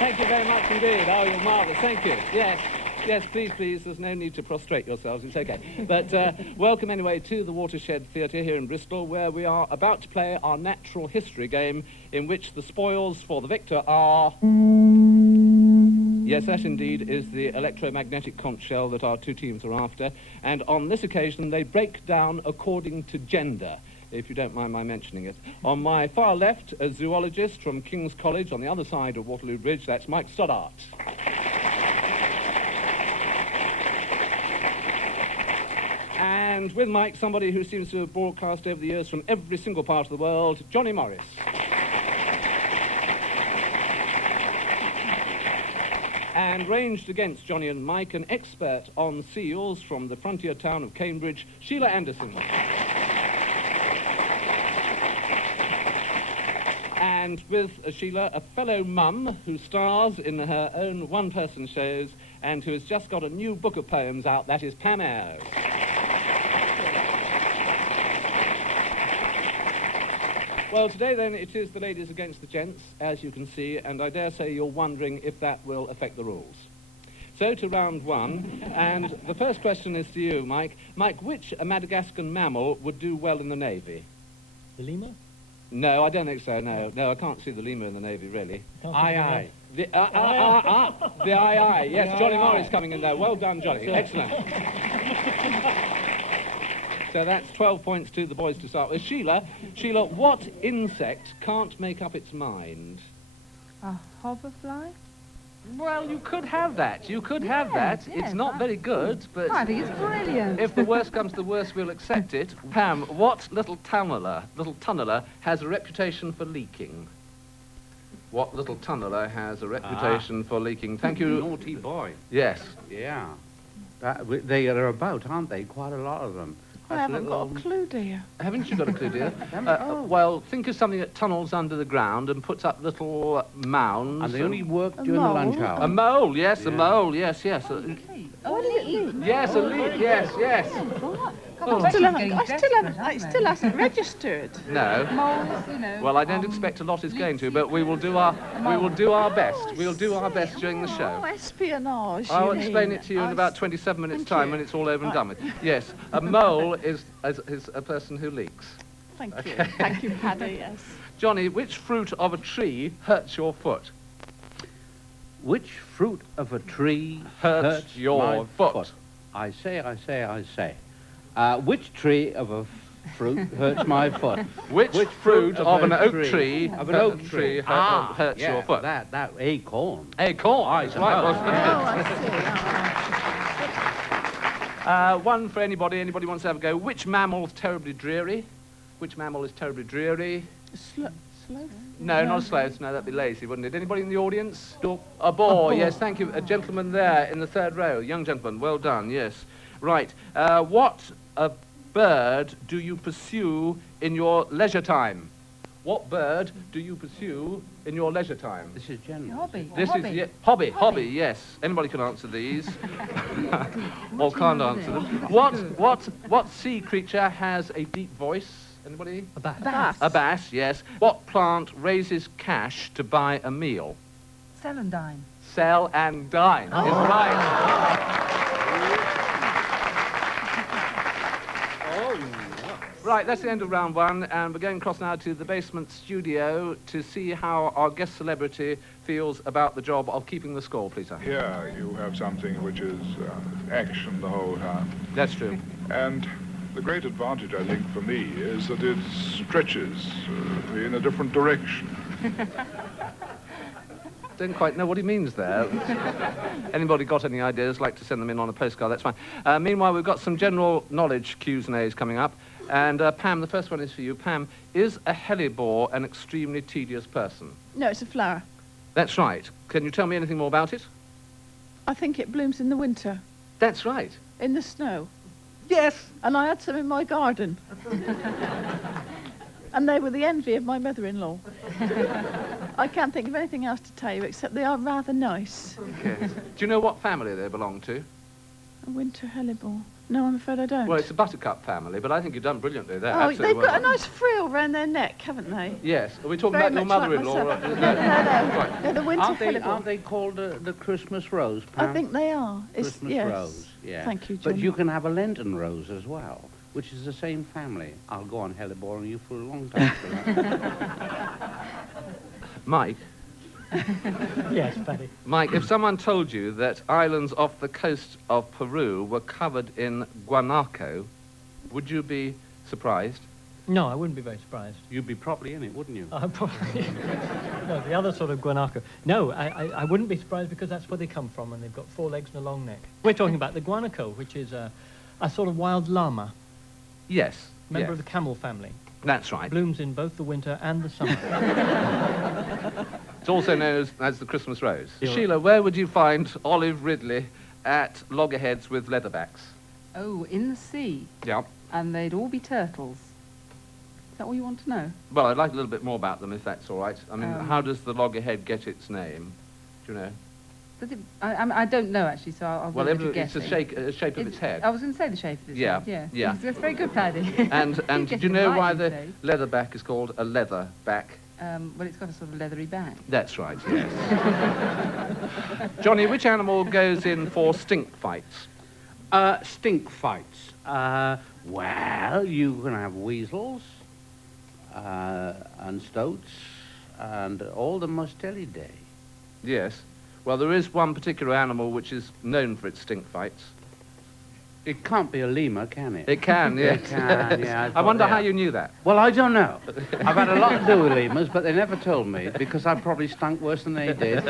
Thank you very much indeed. Oh, you're marvellous. Thank you. Yes. Yes, please, please. There's no need to prostrate yourselves. It's okay. But welcome anyway to the Watershed Theatre here in Bristol, where we are about to play our natural history game, in which the spoils for the victor are... Yes, that indeed is the electromagnetic conch shell that our two teams are after. And on this occasion, they break down according to gender, if you don't mind my mentioning it. On my far left, a zoologist from King's College on the other side of Waterloo Bridge, that's Mike Stoddart. And with Mike, somebody who seems to have broadcast over the years from every single part of the world, Johnny Morris. And ranged against Johnny and Mike, an expert on seals from the frontier town of Cambridge, Sheila Anderson. And with Sheila, a fellow mum who stars in her own one-person shows and who has just got a new book of poems out, that is Pam Ayres. Well, today then, it is the ladies against the gents, as you can see, and I dare say you're wondering if that will affect the rules. So to round one, and the first question is to you, Mike. Mike, which Madagascan mammal would do well in the Navy? The lemur? No, I don't think so, no. No, I can't see the lemur in the Navy, really. Aye. The aye. Yes, Johnny Morris coming in there. Well done, Johnny. Sure. Excellent. So that's 12 points to the boys to start with. Sheila, what insect can't make up its mind? A hoverfly? Well, you could have that. You could have that. Yeah, it's not very good, but... Paddy is brilliant. If the worst comes to the worst, we'll accept it. Pam, what little tunneler has a reputation for leaking? What little tunneler has a reputation for leaking? Thank you. Naughty boy. Yes. Yeah. They are about, aren't they? Quite a lot of them. I haven't got a clue, dear. Haven't you got a clue, dear? Well, think of something that tunnels under the ground and puts up little mounds. And they only work during the lunch hour. A mole, yes, a mole, yes. What does it mean? Yes, a leak, yes. I still hasn't registered. No. Moles, you know. Well, I don't expect a lot is going to, but we will do our best. We'll do our best during the show. Oh, espionage. I'll explain it to you in about 27 minutes' time when it's all over and done with. Yes, a mole is a person who leaks. Thank you. Thank you, Paddy, yes. Johnny, which fruit of a tree hurts your foot? Which fruit of a tree hurts your foot? I say. Which tree of a fruit hurts my foot? Which fruit of an oak tree hurts your foot? That acorn. Acorn. That's right. One for anybody. Anybody wants to have a go? Which mammal is terribly dreary? Which mammal is terribly dreary? Sloth? No, not a sloth. No, that'd be lazy, wouldn't it? Anybody in the audience? A boar. Yes, thank you. A gentleman there in the third row. Young gentleman. Well done. Yes. Right. What bird do you pursue in your leisure time? What bird do you pursue in your leisure time? This is general. Hobby, yes. Anybody can answer these. Or can't answer them. What sea creature has a deep voice? Anybody? A bass. A bass, yes. What plant raises cash to buy a meal? Sell and dine. Sell and dine is right. Right, that's the end of round one, and we're going across now to the basement studio to see how our guest celebrity feels about the job of keeping the score, please, sir. Here you have something which is action the whole time. That's true. And the great advantage, I think, for me is that it stretches in a different direction. Don't quite know what he means there. Anybody got any ideas, like to send them in on a postcard, that's fine. Meanwhile, we've got some general knowledge Q's and A's coming up. And Pam, the first one is for you. Pam, is a hellebore an extremely tedious person? No, it's a flower. That's right. Can you tell me anything more about it? I think it blooms in the winter. That's right. In the snow. Yes. And I had some in my garden. And they were the envy of my mother-in-law. I can't think of anything else to tell you except they are rather nice. Yes. Do you know what family they belong to? A winter hellebore. No, I'm afraid I don't. Well, it's a buttercup family, but I think you've done brilliantly there. Oh, Absolutely they've got a well. nice frill round their neck, haven't they? Yes. Are we talking Very about your much like mother-in-law? myself. or- No, no, no. Right. They're the winter Aren't hellebore. they called the Christmas rose, Pam? I think they are. Christmas yes. rose, yeah. Thank you, But John. you can have a Lenten rose as well, which is the same family. I'll go on helleboring you for a long time. for that. Mike, Yes, Paddy. Mike, if someone told you that islands off the coast of Peru were covered in guanaco, would you be surprised? No, I wouldn't be very surprised. You'd be properly in it, wouldn't you? Probably. No, the other sort of guanaco. No, I wouldn't be surprised because that's where they come from, and they've got 4 legs and a long neck. We're talking about the guanaco, which is a sort of wild llama, Yes. member yes. of the camel family. That's right. Blooms in both the winter and the summer. It's also known as the Christmas rose. You're- Sheila, where would you find Olive Ridley at loggerheads with leatherbacks? Oh, in the sea, Yeah. and they'd all be turtles. Is that all you want to know? Well, I'd like a little bit more about them, if that's all right. I mean, Um, how does the loggerhead get its name? Do you know? Does it, I don't know, actually, so I'll Well, leave it to it's the guessing. shape of its head. I was going to say the shape of its Yeah, head, yeah. yeah. That's very good, Paddy. And You're do you getting know right why these the days. leatherback is called a leatherback? Well, it's got a sort of leathery back. That's right, yes. Johnny, which animal goes in for stink fights? Stink fights. Well, you can have weasels and stoats and all the Mustelidae. Yes. Well, there is one particular animal which is known for its stink fights. It can't be a lemur, can it? It can, yes. It can, yeah. I wonder yeah. how you knew that. Well, I don't know. I've had a lot to do with lemurs, but they never told me because I probably stunk worse than they did.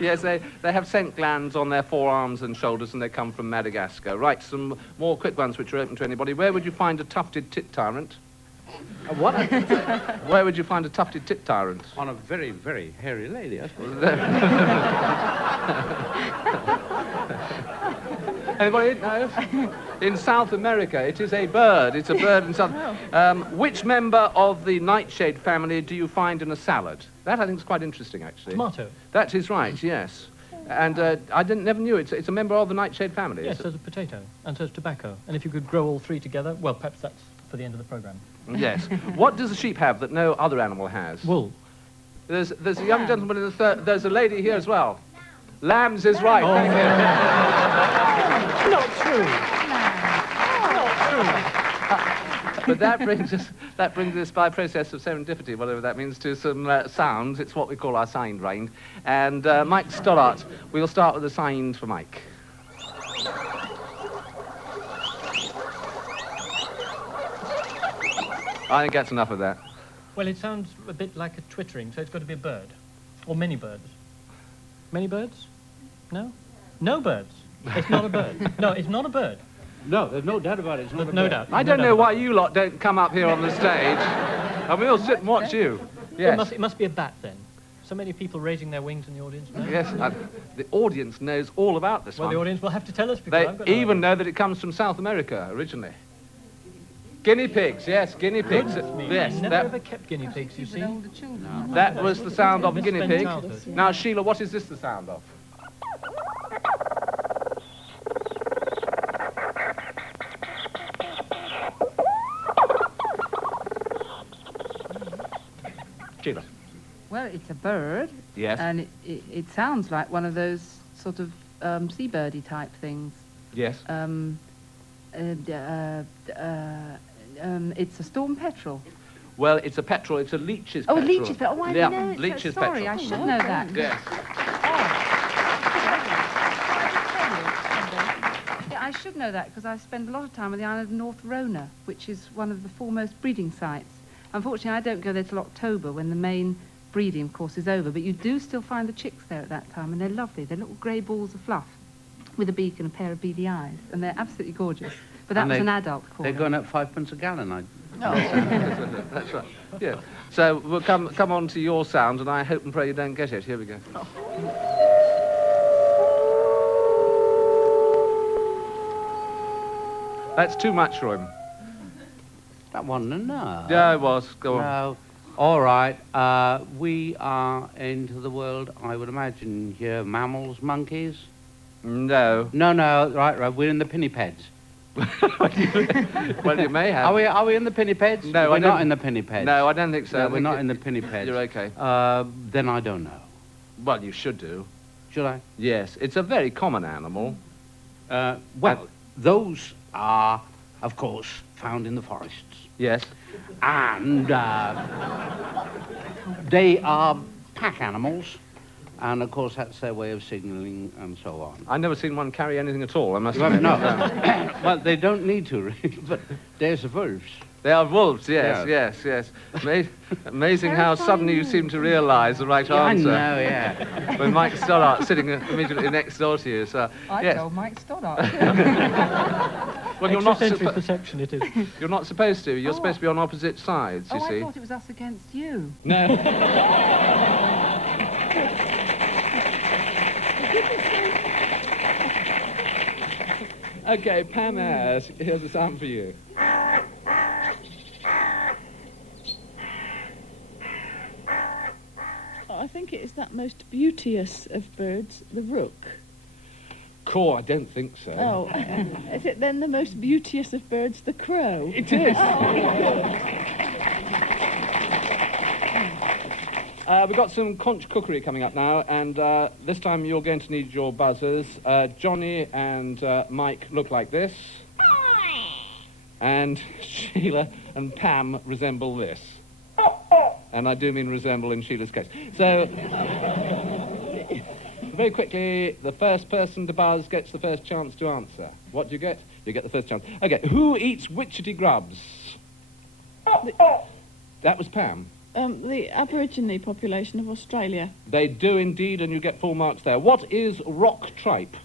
Yes, they have scent glands on their forearms and shoulders, and they come from Madagascar. Right, some more quick ones which are open to anybody. Where would you find a tufted tit tyrant? What? Where would you find a tufted tit tyrant? On a very, very hairy lady, I suppose. Anybody know? In South America, it is a bird. It's a bird in South... which member of the nightshade family do you find in a salad? That, I think, is quite interesting, actually. Tomato. That is right, yes. And I never knew it's a member of the nightshade family. Yes, is it? there's a potato, and there's tobacco. And if you could grow all 3 together, well, perhaps that's for the end of the programme. Yes. What does a sheep have that no other animal has? Wool. There's a young gentleman in the third... There's a lady here as well. Lambs is right, Oh. thank you. Not true. But that brings us by process of serendipity, whatever that means, to some sounds. It's what we call our signed range. And Mike Stoddart, we'll start with the signed for Mike. I think that's enough of that. Well, it sounds a bit like a twittering, so it's got to be a bird. Or many birds. Many birds? No? No birds. It's not a bird. No, it's not a bird. No, there's no doubt about it. It's not There's a no bird. doubt. I don't know why you lot don't come up here on the stage, and we'll sit and watch you. Yes. It must be a bat, then. So many people raising their wings in the audience, no? Yes, the audience knows all about this Well, one. the audience will have to tell us because They I've got no even idea. know that it comes from South America originally. Guinea pigs, yes, guinea pigs. Goodness me, Yes, I never that, ever kept guinea pigs, you With see. older children. that was the sound of a guinea Misspent pig. childhood. Now, Sheila, what is this the sound of? Sheila. Well, it's a bird, Yes. and it sounds like one of those sort of seabirdy type things. Yes. It's a storm petrel. Well, it's a petrel. It's a leech's Oh, petrel. leech's petrel. Oh, I Yeah, know it. leech's Sorry, petrel. I should know that. Yes. Yeah, I should know that because I spend a lot of time on the island of North Rona, which is one of the foremost breeding sites. Unfortunately, I don't go there till October when the main breeding, of course, is over, but you do still find the chicks there at that time, and they're lovely. They're little grey balls of fluff with a beak and a pair of beady eyes, and they're absolutely gorgeous. But that And was they- an adult call. They're going at 5p a gallon. That's right. Yeah. So we'll come on to your sound, and I hope and pray you don't get it. Here we go. That's too much for him. That wasn't enough. Yeah, it was. Go on. No. All right. We are into the world, I would imagine, here, mammals, monkeys? No. No, right. We're in the pinnipeds. Well, you may have. Are we in the pinnipeds? No, we're I not don't- in the pinnipeds. No, I don't think so. No, I we're think not in the pinnipeds. You're okay. Then I don't know. Well, you should do. Should I? Yes, it's a very common animal. Well, those are, of course, found in the forests. Yes. And they are pack animals. And, of course, that's their way of signalling and so on. I've never seen one carry anything at all, I must Well, admit. no. Well, they don't need to, really, but there's the wolves. They are wolves, yes, Yeah. yes. Amazing how suddenly you seem to realise the right I answer. know, yeah. When Mike Stoddart sitting immediately next door to you. So, I yes. told Mike Stoddart. Well, you're not, Extrasensory perception it is. you're not supposed to. You're supposed to be on opposite sides, you Oh, see. I thought it was us against you. No. Okay, Pam Ayres, here's a sound for you. I think it is that most beauteous of birds, the rook. Cool, I don't think so. Oh, is it then the most beauteous of birds, the crow? It is. We've got some conch cookery coming up now, and this time you're going to need your buzzers. Johnny and Mike look like this, and Sheila and Pam resemble this. And I do mean resemble in Sheila's case. So, very quickly, the first person to buzz gets the first chance to answer. What do you get? You get the first chance. Okay, who eats witchetty grubs? That was Pam. The Aborigine population of Australia. They do indeed, and you get full marks there. What is rock tripe?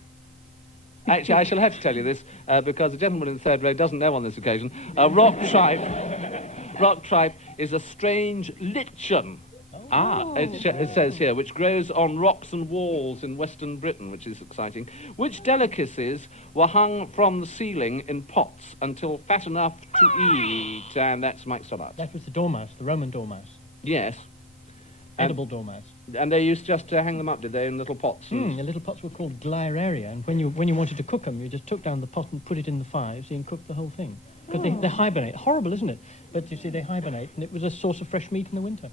Actually, I shall have to tell you this, because the gentleman in the third row doesn't know on this occasion. Rock tripe is a strange lichen. It says here, which grows on rocks and walls in western Britain, which is exciting. Which delicacies were hung from the ceiling in pots until fat enough to eat? And that's Mike Stoddart. That was the dormouse, the Roman dormouse. Yes. Edible dormouse. And they used just to hang them up, did they, in little pots? The little pots were called glairaria, and when you wanted to cook them, you just took down the pot and put it in the fire so you can cook the whole thing. Because they hibernate. Horrible, isn't it? But you see, they hibernate, and it was a source of fresh meat in the winter.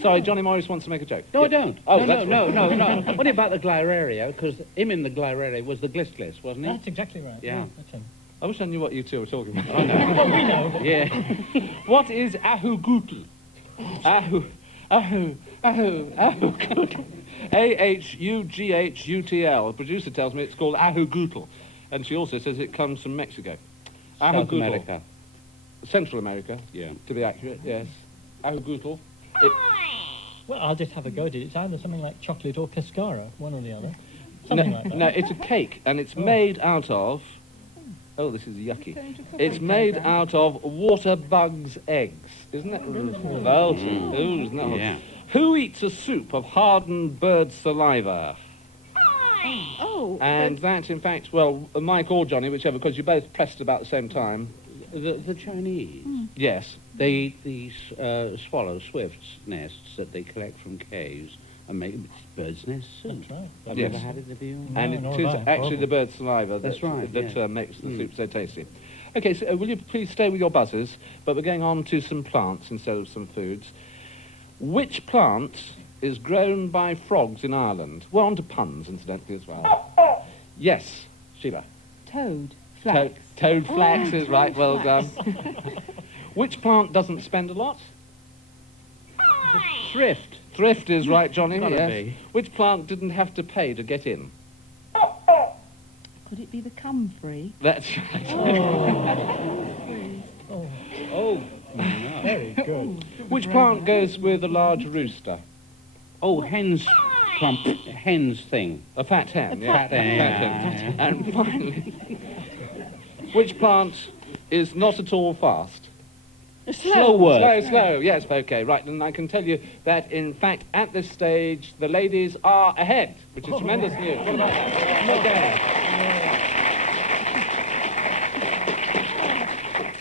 Sorry, Johnny Morris wants to make a joke. No, I don't. Oh, no. What about the Glairaria? Because him in the Glairaria was the Glis, wasn't he? That's exactly right. Yeah. That's him. I wish I knew what you two were talking about. I know. Well, we know. But Yeah. What is ahugootl? Ahugootl. A-H-U-G-H-U-T-L. The producer tells me it's called ahugootl. And she also says it comes from Mexico. South America. Central America, Yeah. to be accurate, yes. Ahugootl. well, I'll just have a go at it. It's either something like chocolate or cascara, one or the other. Something like that. No, it's a cake, and it's made out of... Oh, this is yucky. It's made out of water bugs' eggs. Isn't that revolting? Ooh, isn't that hot? Yeah. Who eats a soup of hardened bird saliva? Oh, And that, in fact, well, Mike or Johnny, whichever, because you both pressed about the same time. The Chinese, Yes. they eat these swifts' nests that they collect from caves and make birds' nests soup. That's right. Have Yes. you ever had it, have you? And nor it is have I. actually the bird saliva That's right, that yeah. makes the soup so tasty. Okay, so will you please stay with your buzzers, but we're going on to some plants instead of some foods. Which plant is grown by frogs in Ireland? We're on to puns, incidentally, as well. Yes, Sheila. Toad. Flax. Toad flax is right, well done. Which plant doesn't spend a lot? Thrift. Thrift is right, Johnny, Gotta yes. be. Which plant didn't have to pay to get in? Could it be the comfrey? That's right. Oh, no. Very good. Which plant goes with a large rooster? Oh, hen's thing. A fat hen, yeah. Fat hen, Fat hen. And finally, which plant is not at all fast? Slow work. Slow, yes, okay, right. And I can tell you that, in fact, at this stage, the ladies are ahead, which is tremendous news. What about that? Okay.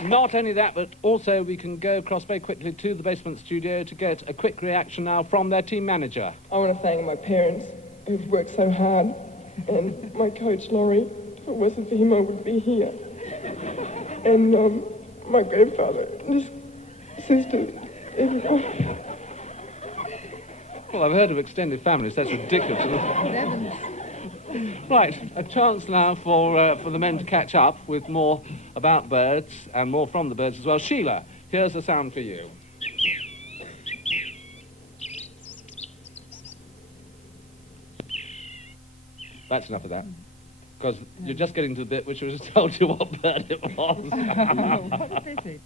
Not only that, but also we can go across very quickly to the basement studio to get a quick reaction now from their team manager. I want to thank my parents who've worked so hard and my coach Laurie. If it wasn't for him, I wouldn't be here. And my grandfather and his sister. Well, I've heard of extended families. That's ridiculous. Right, a chance now for the men to catch up with more about birds and more from the birds as well. Sheila, here's a sound for you. That's enough of that. Because you're just getting to the bit which was told you what bird it was. What is it?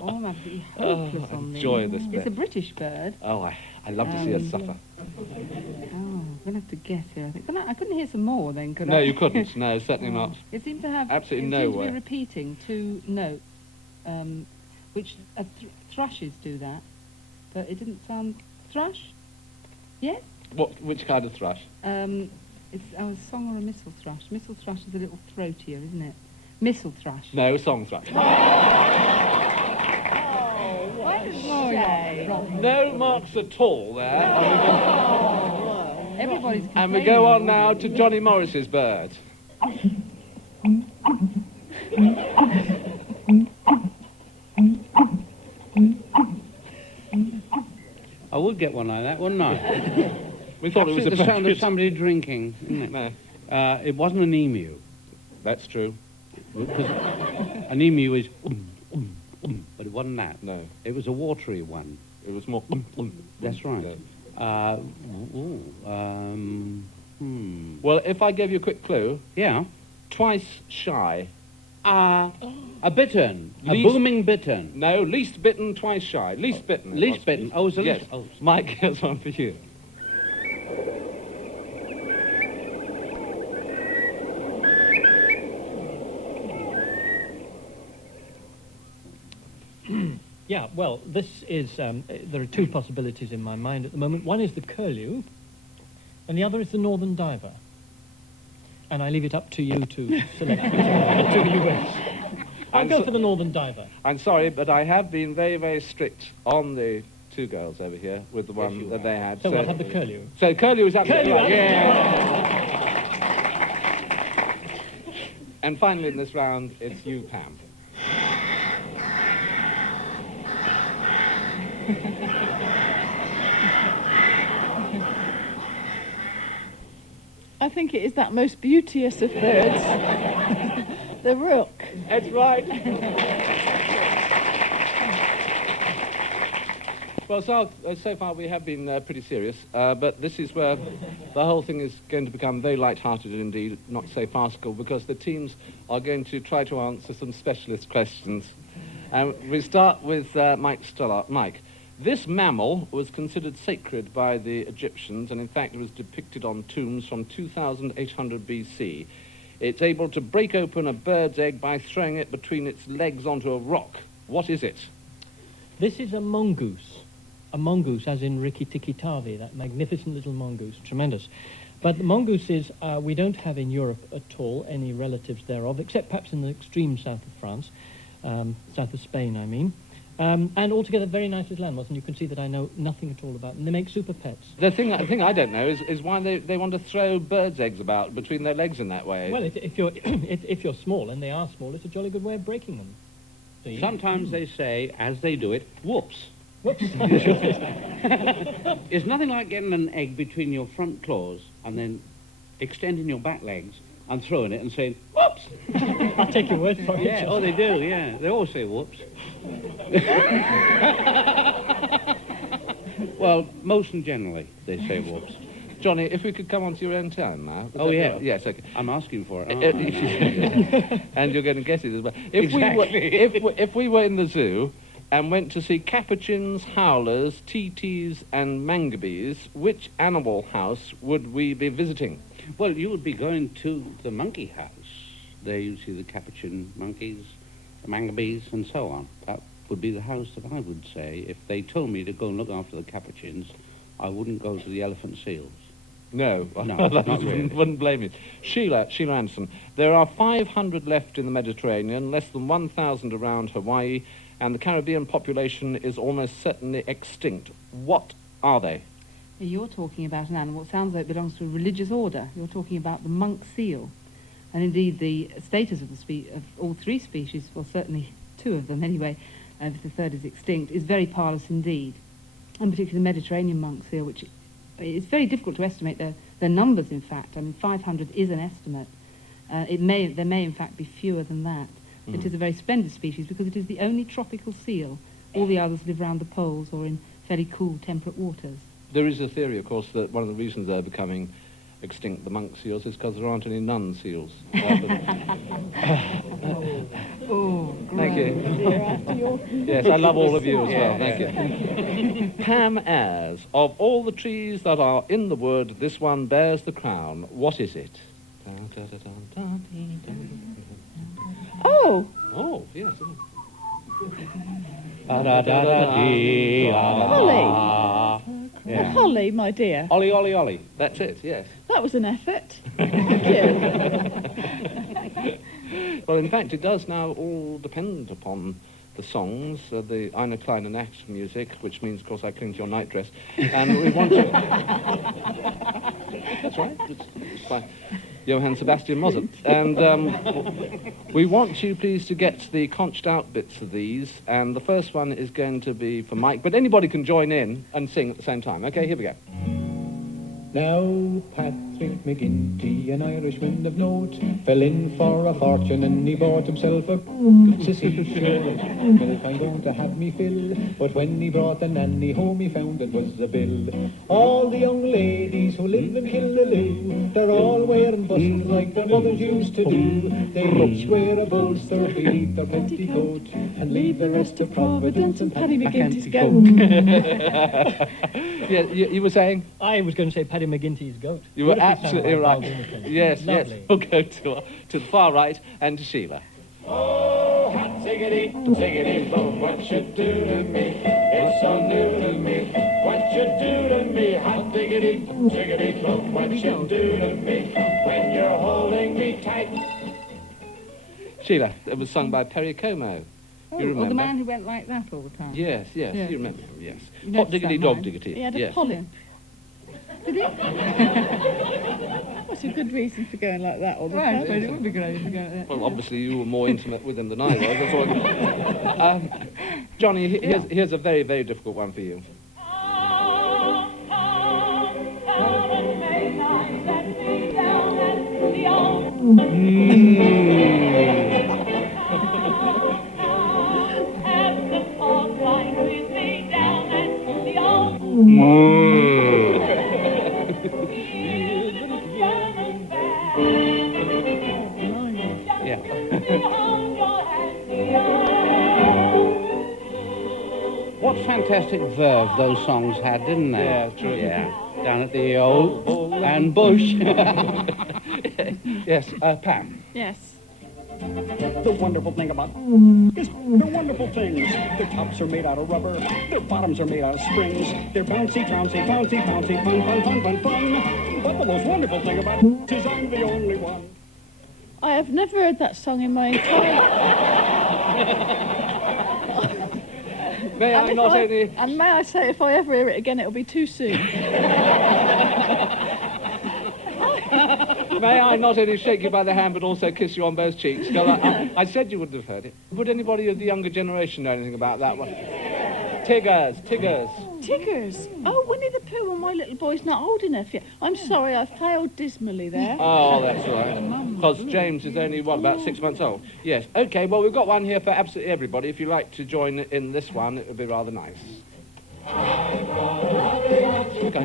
Oh, I'm absolutely hopeless on this. Enjoy this bit. It's a British bird. Oh, I love to see her suffer. Oh, I'm going to have to guess here, I think. I couldn't hear some more then, could I? No, you couldn't. No, certainly not. It seemed to have... Absolutely it no seemed way. to be repeating two notes, which thrushes do that, but it didn't sound... Thrush? Yes? Which kind of thrush? It's a song or a missile thrush. Missile thrush is a little throatier, isn't it? Missile thrush. No, song thrush. No marks at all there. Everybody's And we go on now to Johnny Morris's bird. I would get one like that, wouldn't I? We thought it was the sound of somebody drinking, isn't it? No. It wasn't an emu. That's true. Because an emu is but it wasn't that. No. It was a watery one. It was more... That's right. No. Well, Well, if I gave you a quick clue, yeah. twice shy. A bittern. A Least- booming bittern. No, least bitten, twice shy. Least bitten. it Least was. bitten. Oh, it was the Yes. least. Oh, Mike, here's one for you. Yeah, well, this is, there are two possibilities in my mind at the moment. One is the curlew, and the other is the northern diver. And I leave it up to you to select which one of the two you wish. I'll go for the northern diver. I'm sorry, but I have been very, very strict on the two girls over here with the one that they had. So we'll have the curlew. So curlew is absolutely Curlew, right. Yeah. And finally in this round, it's you, Pam. I think it is that most beauteous of birds, the rook. That's right. Well, so far we have been pretty serious, but this is where the whole thing is going to become very light-hearted indeed, not to say farcical, because the teams are going to try to answer some specialist questions. We start with Mike Stoddart. Mike, this mammal was considered sacred by the Egyptians, and in fact it was depicted on tombs from 2800 BC. It's able to break open a bird's egg by throwing it between its legs onto a rock. What is it? This is a mongoose. A mongoose, as in Rikki Tikki Tavi, that magnificent little mongoose. Tremendous. But the mongooses, we don't have in Europe at all any relatives thereof, except perhaps in the extreme south of France, south of Spain, I mean. And altogether very nice little animals, and you can see that I know nothing at all about them. They make super pets. The thing I don't know is why they want to throw birds' eggs about between their legs in that way. Well, if you're if you're small, and they are small, it's a jolly good way of breaking them. See? sometimes they say, as they do it, whoops. Whoops. It's nothing like getting an egg between your front claws and then extending your back legs and throwing it and saying, whoops! I'll take your word for it. Yeah, oh, they do, yeah. They all say whoops. Well, most and generally, they say whoops. Johnny, if we could come on to your own turn now. Oh, yeah. Yes, okay. I'm asking for it. And you're going to guess it as well. Exactly. If we were in the zoo and went to see capuchins, howlers, TTs and mangabees, which animal house would we be visiting? Well, you would be going to the monkey house. There you see the capuchin monkeys, the mangabees, and so on. That would be the house that I would say. If they told me to go and look after the capuchins, I wouldn't go to the elephant seals. No, No, not really. Wouldn't blame you. Sheila Anderson, there are 500 left in the Mediterranean, less than 1,000 around Hawaii, and the Caribbean population is almost certainly extinct. What are they? You're talking about an animal, it sounds like it belongs to a religious order. You're talking about the monk seal. And indeed, the status of of all three species, well, certainly two of them anyway, if the third is extinct, is very parlous indeed. And particularly the Mediterranean monks here, which it's very difficult to estimate their numbers, in fact. I mean, 500 is an estimate. There may, in fact, be fewer than that. It is a very splendid species because it is the only tropical seal. All the others live around the poles or in fairly cool, temperate waters. There is a theory, of course, that one of the reasons they're becoming extinct, the monk seals, is because there aren't any nun seals. Oh, thank you. Yes, I love all of you as well. Thank you. Pam Ayres, of all the trees that are in the wood, this one bears the crown. What is it? Oh, Oh, yes. holly. Yeah. Holly, my dear. Ollie, Ollie, Ollie. That's it, yes. That was an effort. Thank you. Well, in fact, it does now all depend upon the songs, the Eine kleine Nacht music, which means, of course, I cling to your nightdress. And we want to... That's right. It's by Johann Sebastian Mozart. And we want you, please, to get the conched out bits of these. And the first one is going to be for Mike, but anybody can join in and sing at the same time. Okay, here we go. Now Patrick McGinty, an Irishman of note, fell in for a fortune and he bought himself a sissy sure. Milk I'm going to have me fill, but when he brought the nanny home he found it was a bill. All the young ladies who live in Killaloe, they're all wearing bustles like their mothers used to do. They each wear a bolster beneath their petticoat and leave the rest to Providence and Paddy McGinty's goat. Yeah, you were saying? I was going to say Paddy McGinty's goat. You were Beautifully sung absolutely by right. Paul Dinican. Yes, yes. Lovely. We'll go to the far right and to Sheila. Oh, hot ziggity, ziggity, boom, what you do to me? It's so new to me. What you do to me? Hot ziggity, ziggity, boom, what you do to me? When you're holding me tight. Sheila, it was sung by Perry Como. Oh, You remember? or the man who went like that all the time. Yes, yes, Yeah. you remember him, yes. You Hot noticed diggity, that, dog mine? diggity. He had a yes. polyp. Did he? What's a good reason for going like that all the Well, I time? suppose it would be great if you go like that. Well, obviously you were more intimate with him than I was. That's all. Johnny, here's a very, very difficult one for you. What fantastic verve those songs had, didn't they? Yeah, true. Yeah, down at the old and bush. Yes, Pam. Yes. The wonderful thing about is they're wonderful things. Their tops are made out of rubber. Their bottoms are made out of springs. They're bouncy, trouncy, bouncy, bouncy, fun, fun, fun, fun, fun. But the most wonderful thing about is I'm the only one. I have never heard that song in my entire... May I not only... And may I say, if I ever hear it again, it'll be too soon. May I not only shake you by the hand, but also kiss you on both cheeks? Well, I said you wouldn't have heard it. Would anybody of the younger generation know anything about that one? Tiggers, Tiggers. Tiggers. Oh, Winnie the Pooh and My Little Boy's not old enough yet. I'm sorry, I failed dismally there. Oh, that's right. Because James is only, what, about 6 months old? Yes. OK, well, we've got one here for absolutely everybody. If you'd like to join in this one, it would be rather nice. Okay.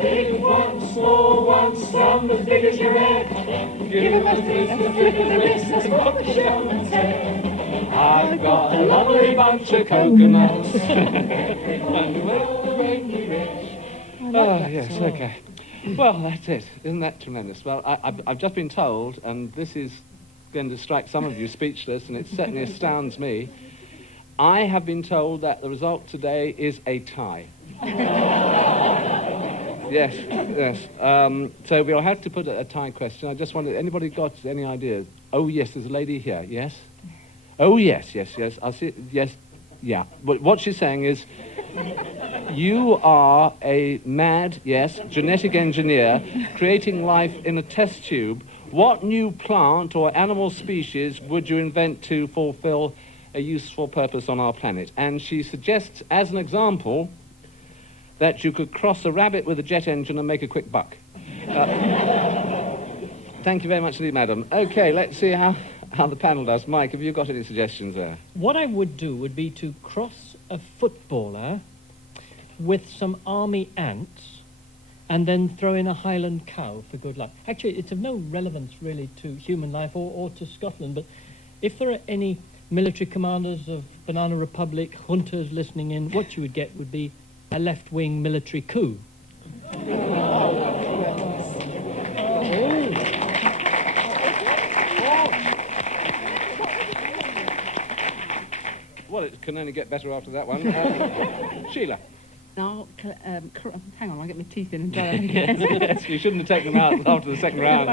Big one, small one, some as big as your head. Give him a flick of the wrist, that's what the showman said. I've got a lovely bunch of coconuts. Oh, yes, OK. Well, that's it. Isn't that tremendous? Well, I've just been told, and this is going to strike some of you speechless, and it certainly astounds me, I have been told that the result today is a tie. Yes, yes. So we'll have to put a tie question. I just wondered, anybody got any ideas? Oh, yes, there's a lady here. Yes? Oh, yes, yes, yes. I'll see. Yes. Yeah, but what she's saying is, you are a mad, yes, genetic engineer creating life in a test tube. What new plant or animal species would you invent to fulfill a useful purpose on our planet? And she suggests, as an example, that you could cross a rabbit with a jet engine and make a quick buck. Thank you very much indeed, madam. Okay, let's see how the panel does. Mike, have you got any suggestions there? What I would do would be to cross a footballer with some army ants and then throw in a Highland cow for good luck. Actually, it's of no relevance really to human life or to Scotland, but if there are any military commanders of Banana Republic, hunters listening in, what you would get would be a left-wing military coup. Well, it can only get better after that one. Sheila. No, hang on, I'll get my teeth in and try that Yes, again. yes, you shouldn't have taken them out after the second round.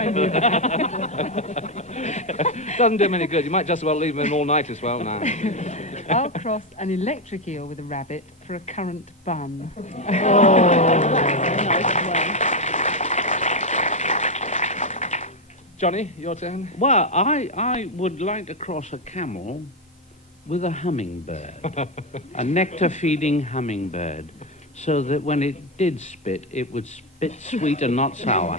Doesn't do them any good. You might just as well leave them in all night as well now. I'll cross an electric eel with a rabbit for a currant bun. Johnny, your turn. Well, I would like to cross a camel with a hummingbird, a nectar-feeding hummingbird, so that when it did spit, it would spit sweet and not sour.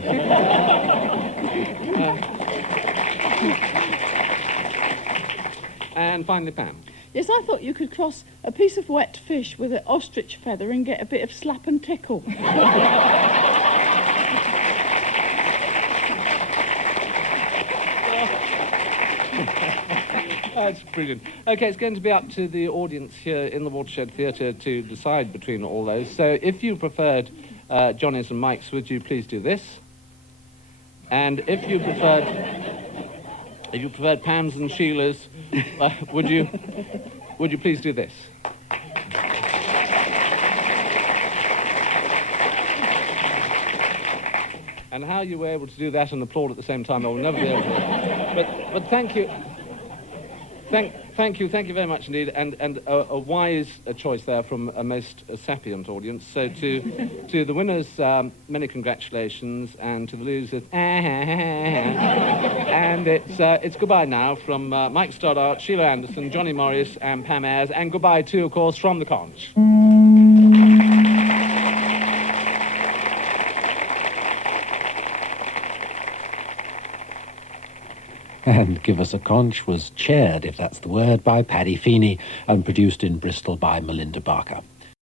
And finally, Pam. Yes, I thought you could cross a piece of wet fish with an ostrich feather and get a bit of slap and tickle. That's brilliant. Okay, it's going to be up to the audience here in the Watershed Theatre to decide between all those. So if you preferred Johnny's and Mike's, would you please do this? And if you preferred Pam's and Sheila's, would you please do this? And how you were able to do that and applaud at the same time, I will never be able to. But thank you. Thank you very much indeed, and a wise choice there from a most sapient audience. So to the winners, many congratulations, and to the losers, and it's goodbye now from Mike Stoddart, Sheila Anderson, Johnny Morris, and Pam Ayres, and goodbye too, of course, from the Conch. And Give Us a Conch was chaired, if that's the word, by Paddy Feeny and produced in Bristol by Melinda Barker.